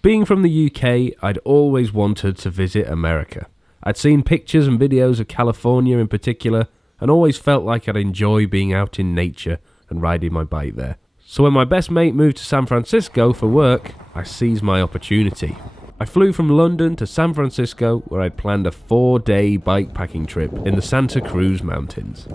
Being from the UK, I'd always wanted to visit America. I'd seen pictures and videos of California in particular, and always felt like I'd enjoy being out in nature and riding my bike there. So when my best mate moved to San Francisco for work, I seized my opportunity. I flew from London to San Francisco, where I'd planned a 4-day bikepacking trip in the Santa Cruz Mountains.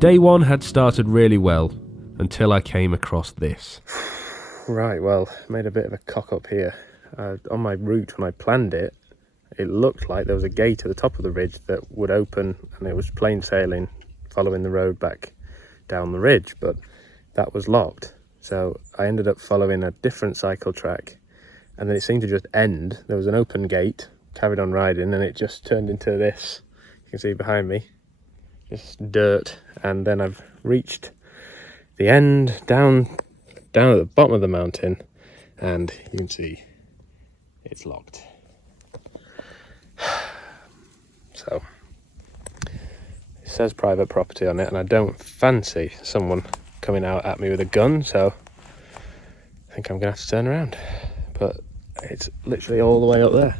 Day one had started really well, until I came across this. Right, well, made a bit of a cock up here. On my route, when I planned it, it looked like there was a gate at the top of the ridge that would open, and it was plain sailing, following the road back down the ridge, but that was locked. So I ended up following a different cycle track, and then it seemed to just end. There was an open gate, carried on riding, and it just turned into this. You can see behind me. Just dirt, and then I've reached the end down at the bottom of the mountain, and you can see it's locked. So it says private property on it, and I don't fancy someone coming out at me with a gun, so I think I'm gonna have to turn around. But it's literally all the way up there.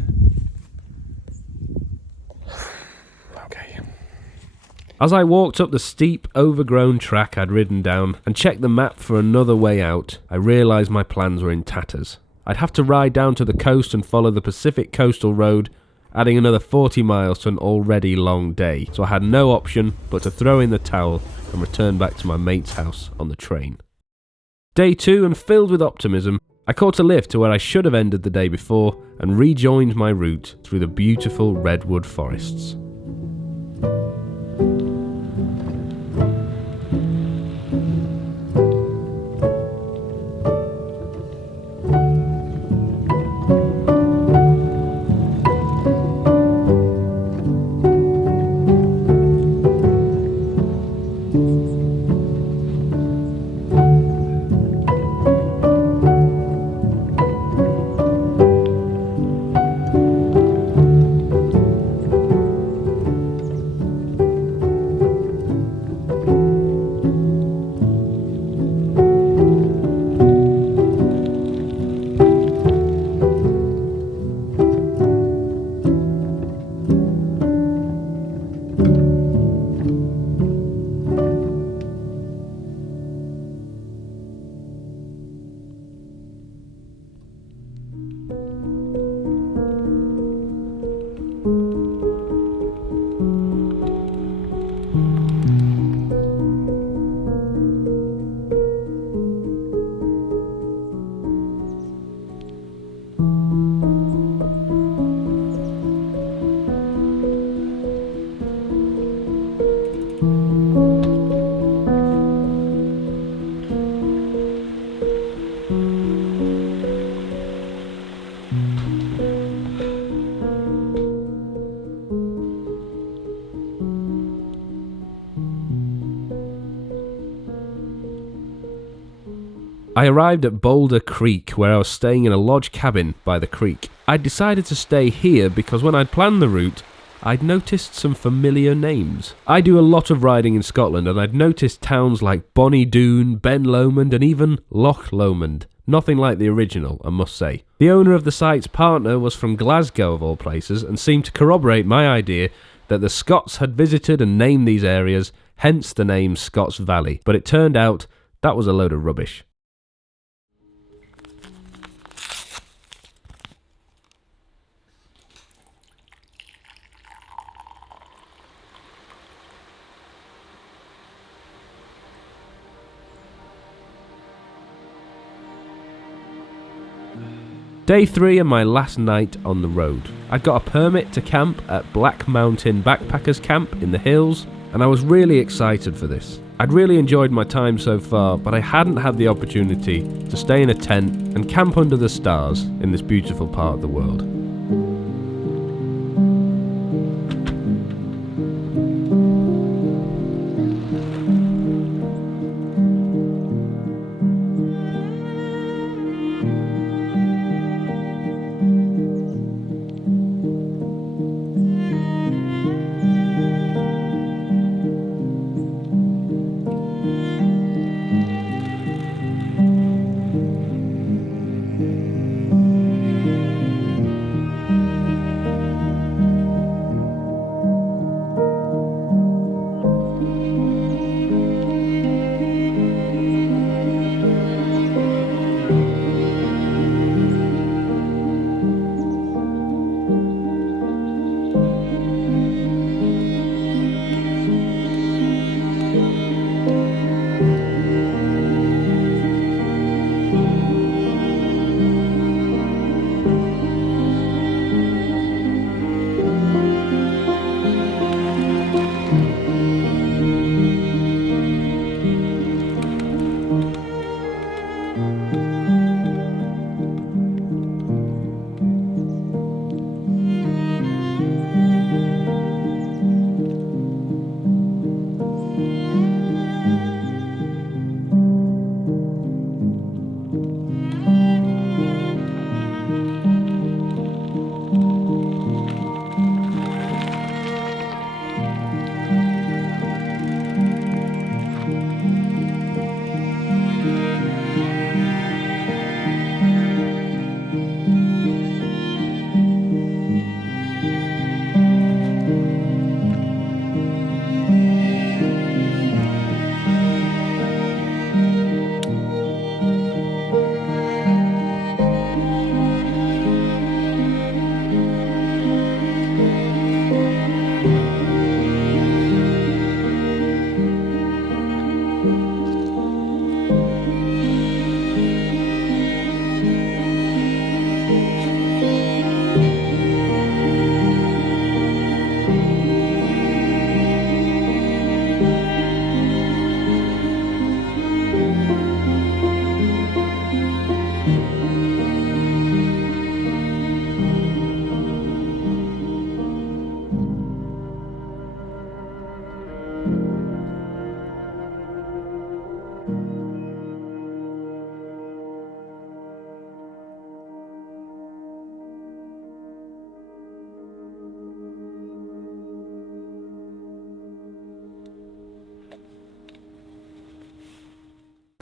As I walked up the steep, overgrown track I'd ridden down and checked the map for another way out, I realised my plans were in tatters. I'd have to ride down to the coast and follow the Pacific Coastal Road, adding another 40 miles to an already long day, so I had no option but to throw in the towel and return back to my mate's house on the train. Day 2, and filled with optimism, I caught a lift to where I should have ended the day before and rejoined my route through the beautiful redwood forests. I arrived at Boulder Creek, where I was staying in a lodge cabin by the creek. I'd decided to stay here because when I'd planned the route, I'd noticed some familiar names. I do a lot of riding in Scotland and I'd noticed towns like Bonnydoon, Ben Lomond and even Loch Lomond. Nothing like the original, I must say. The owner of the site's partner was from Glasgow of all places and seemed to corroborate my idea that the Scots had visited and named these areas, hence the name Scots Valley. But it turned out that was a load of rubbish. Day 3 and my last night on the road. I'd got a permit to camp at Black Mountain Backpackers Camp in the hills, and I was really excited for this. I'd really enjoyed my time so far, but I hadn't had the opportunity to stay in a tent and camp under the stars in this beautiful part of the world.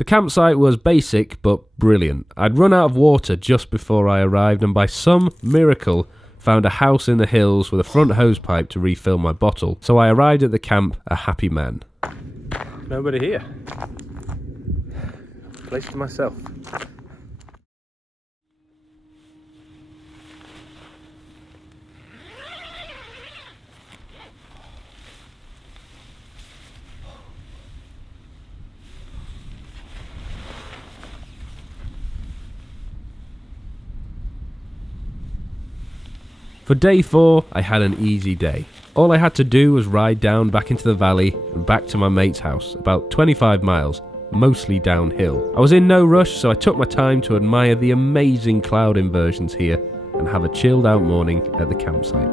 The campsite was basic but brilliant. I'd run out of water just before I arrived and by some miracle found a house in the hills with a front hose pipe to refill my bottle. So I arrived at the camp a happy man. Nobody here. Place to myself. For day 4, I had an easy day. All I had to do was ride down back into the valley and back to my mate's house, about 25 miles, mostly downhill. I was in no rush, so I took my time to admire the amazing cloud inversions here and have a chilled out morning at the campsite.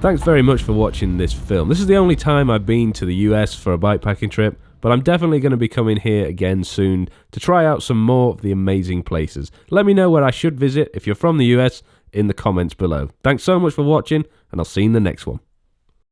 Thanks very much for watching this film. This is the only time I've been to the US for a bikepacking trip, but I'm definitely going to be coming here again soon to try out some more of the amazing places. Let me know where I should visit if you're from the US in the comments below. Thanks so much for watching, and I'll see you in the next one.